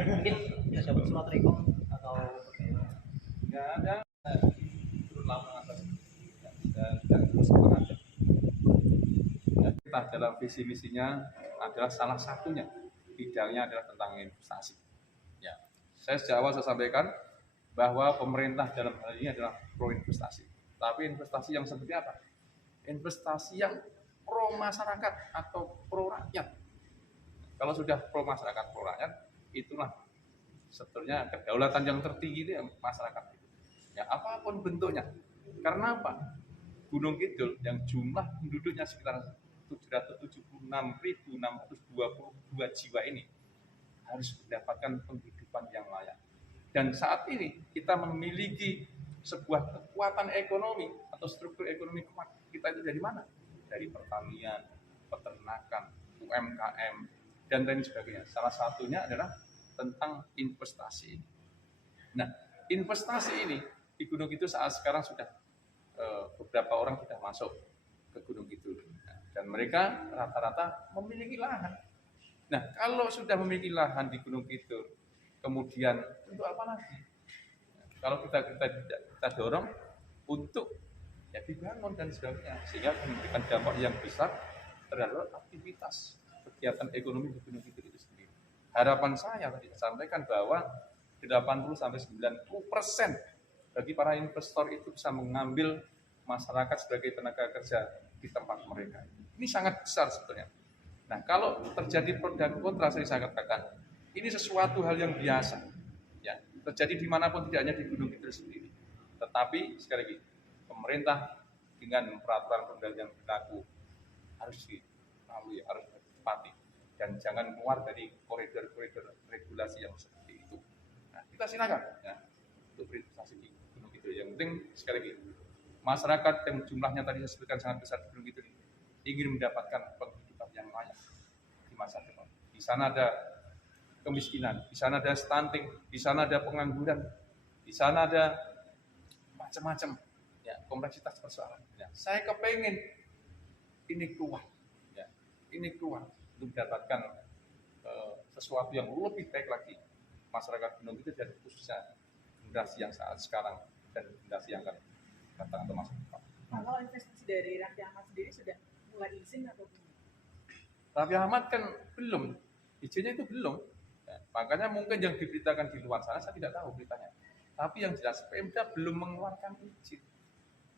Mungkin bisa dapat surat rekom atau nggak ada turun lapangan dan terus mengajar. Kita dalam visi misinya adalah salah satunya bidangnya adalah tentang investasi. Ya, saya sejak awal saya sampaikan bahwa pemerintah dalam hal ini adalah pro investasi. Tapi investasi yang seperti apa? Investasi yang pro masyarakat atau pro rakyat. Kalau sudah pro masyarakat, pro rakyat, itulah sebetulnya kedaulatan yang tertinggi itu masyarakat. Ya, apapun bentuknya. Karena apa? Gunung Kidul yang jumlah penduduknya sekitar 776.622 jiwa ini harus mendapatkan penghidupan yang layak. Dan saat ini kita memiliki sebuah kekuatan ekonomi atau struktur ekonomi kuat. Kita itu dari mana? Dari pertanian, peternakan, UMKM, dan lain sebagainya. Salah satunya adalah tentang investasi. Nah, investasi ini di Gunung Kidul saat sekarang sudah beberapa orang sudah masuk ke Gunung Kidul. Dan mereka rata-rata memiliki lahan. Nah, kalau sudah memiliki lahan di Gunung Kidul, kemudian untuk apa lagi? Kalau kita dorong untuk ya dibangun dan sebagainya, sehingga memberikan dampak yang besar terhadap aktivitas kegiatan ekonomi di Gunung Kidul itu sendiri. Harapan saya tadi sampaikan bahwa 80-90% bagi para investor itu bisa mengambil masyarakat sebagai tenaga kerja di tempat mereka. Ini sangat besar sebetulnya. Nah, kalau terjadi pro dan kontra, saya katakan, ini sesuatu hal yang biasa. Ya, terjadi dimanapun, tidak hanya di Gunung Kidul sendiri. Tetapi, sekali lagi, pemerintah dengan peraturan perundang yang berlaku harus dilalui, harus ditepati. Dan jangan keluar dari koridor-koridor regulasi yang seperti itu. Nah, kita silakan ya, untuk berinvestasi di Gunung Kidul. Yang penting, sekali lagi, masyarakat yang jumlahnya tadi saya sebutkan sangat besar di Gunung Kidul ingin mendapatkan penghidupan yang layak di masa depan. Di sana ada kemiskinan, di sana ada stunting, di sana ada pengangguran, di sana ada macam-macam ya, kompleksitas persoalan. Ya, saya kepengen ini keluar, ya, ini keluar untuk mendapatkan sesuatu yang lebih baik lagi masyarakat Gunung Kidul dan khususnya generasi yang saat sekarang dan generasi yang akan datang atau masa depan. Nah, kalau investasi dari Raffi Ahmad sendiri sudah mulai izin atau belum? Raffi Ahmad kan belum, izinnya itu belum. Ya, makanya mungkin yang diberitakan di luar sana saya tidak tahu beritanya. Tapi yang jelas Pemda belum mengeluarkan izin.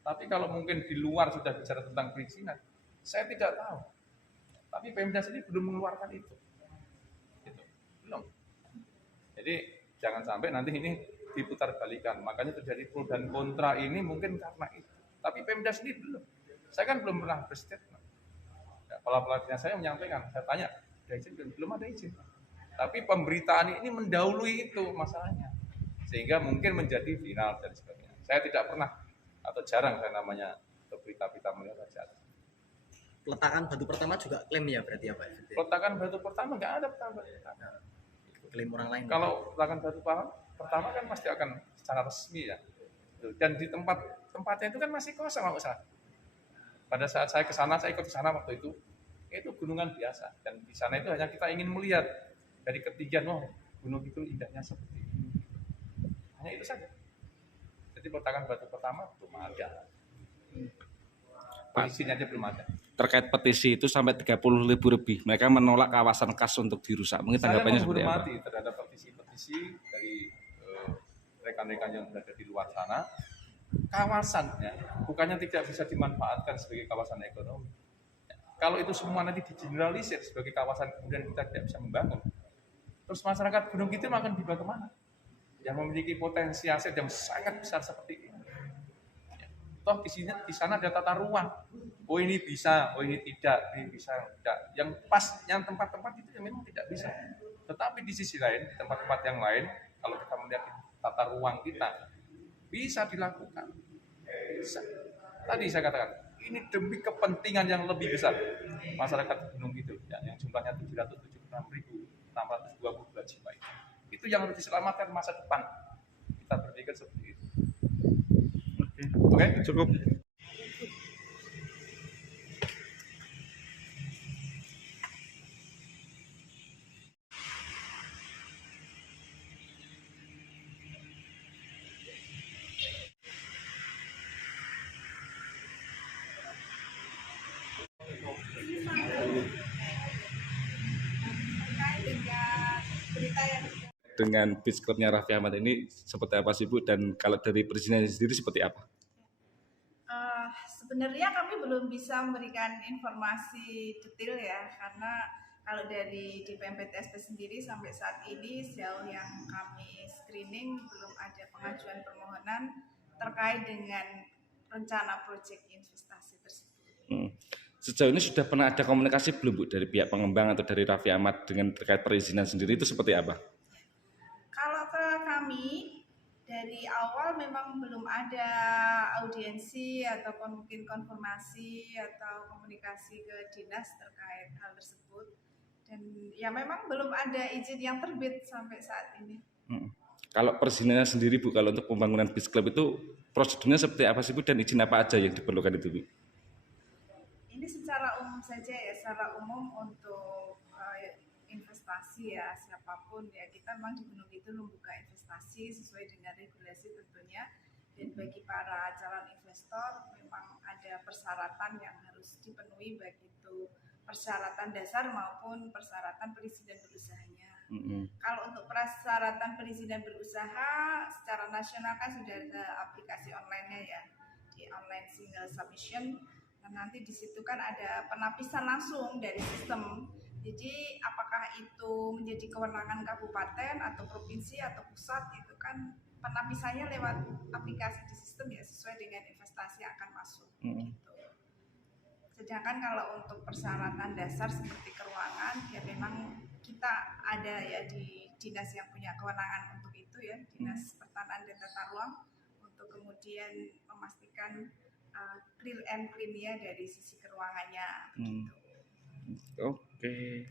Tapi kalau mungkin di luar sudah bicara tentang perizinan, saya tidak tahu. Tapi Pemda sendiri belum mengeluarkan itu. Gitu. Belum. Jadi jangan sampai nanti ini diputar balikan. Makanya terjadi pro dan kontra ini mungkin karena itu. Tapi Pemda sendiri belum. Saya kan belum pernah berstatement. Ya, kepala pelatihan saya menyampaikan, saya tanya, ada izin? Belum ada izin. Tapi pemberitaan ini mendahului itu masalahnya. Sehingga mungkin menjadi viral dan sebagainya. Saya tidak pernah atau jarang saya namanya berita-berita melihat saja. peletakan batu pertama juga klaim ya berarti ya Pak? Peletakan batu pertama nggak ada peletakan batu pertama. Klaim orang lain. Kalau peletakan batu pertama kan pasti akan secara resmi ya. Dan di tempatnya itu kan masih kosong nggak usah. Pada saat saya ke sana, saya ikut ke sana waktu itu gunungan biasa. Dan di sana itu hanya kita ingin melihat dari ketinggian, oh gunung itu indahnya seperti ini. Hanya itu saja. Jadi peletakan batu pertama belum ada. Petisinya aja belum ada. Terkait petisi itu sampai 30.000 lebih. Mereka menolak kawasan khas untuk dirusak. Mungkin Saya tanggapannya seperti apa? menghormati terhadap petisi-petisi dari rekan-rekan yang berada di luar sana. Kawasannya bukannya tidak bisa dimanfaatkan sebagai kawasan ekonomi. Kalau itu semua nanti digeneralisir sebagai kawasan kemudian kita tidak bisa membangun, terus masyarakat Gunung Kidul akan dibawa kemana? Yang memiliki potensi aset yang sangat besar seperti ini. Toh di sana ada tata ruang. Oh ini bisa, oh ini tidak, ini bisa, tidak. Yang pas, yang tempat-tempat itu yang memang tidak bisa. Tetapi di sisi lain, di tempat-tempat yang lain, kalau kita melihat tata ruang kita, bisa dilakukan. Bisa. Tadi saya katakan, ini demi kepentingan yang lebih besar. Masyarakat Gunung Kidul, yang jumlahnya 776.622 jiwa itu. Itu yang harus diselamatkan masa depan. Kita berpikir seperti itu. Oke? Cukup. Dengan Beach Clubnya Raffi Ahmad ini seperti apa sih Bu? Dan kalau dari perizinannya sendiri seperti apa? Sebenarnya kami belum bisa memberikan informasi detail ya, karena kalau dari DPMPTSP sendiri sampai saat ini sejauh yang kami screening belum ada pengajuan permohonan terkait dengan rencana proyek investasi tersebut. Sejauh ini sudah pernah ada komunikasi belum Bu dari pihak pengembang atau dari Raffi Ahmad dengan terkait perizinan sendiri itu seperti apa? Kalau ke kami dari awal memang belum ada audiensi ataupun mungkin konfirmasi atau komunikasi ke dinas terkait hal tersebut, dan ya memang belum ada izin yang terbit sampai saat ini. Kalau perizinannya sendiri Bu, kalau untuk pembangunan Beach Club itu prosedurnya seperti apa sih Bu dan izin apa aja yang diperlukan itu Bu? Ini secara umum saja ya, secara umum untuk investasi ya, siapapun ya, kita memang di Gunung Kidul membuka investasi sesuai dengan regulasi tentunya, dan bagi para calon investor memang ada persyaratan yang harus dipenuhi, baik itu persyaratan dasar maupun persyaratan perizinan berusahanya. Kalau untuk persyaratan perizinan berusaha secara nasional kan sudah ada aplikasi online-nya ya, di online single submission. Nah, nanti di situ kan ada penapisan langsung dari sistem. Jadi apakah itu menjadi kewenangan kabupaten atau provinsi atau pusat, itu kan penapisannya lewat aplikasi di sistem ya, sesuai dengan investasi yang akan masuk. Gitu. Sedangkan kalau untuk persyaratan dasar seperti keuangan ya memang kita ada ya di dinas yang punya kewenangan untuk itu ya, Dinas Pertanahan dan Tata Ruang, untuk kemudian memastikan clear and clean ya dari sisi keuangannya. Begitu. Oke.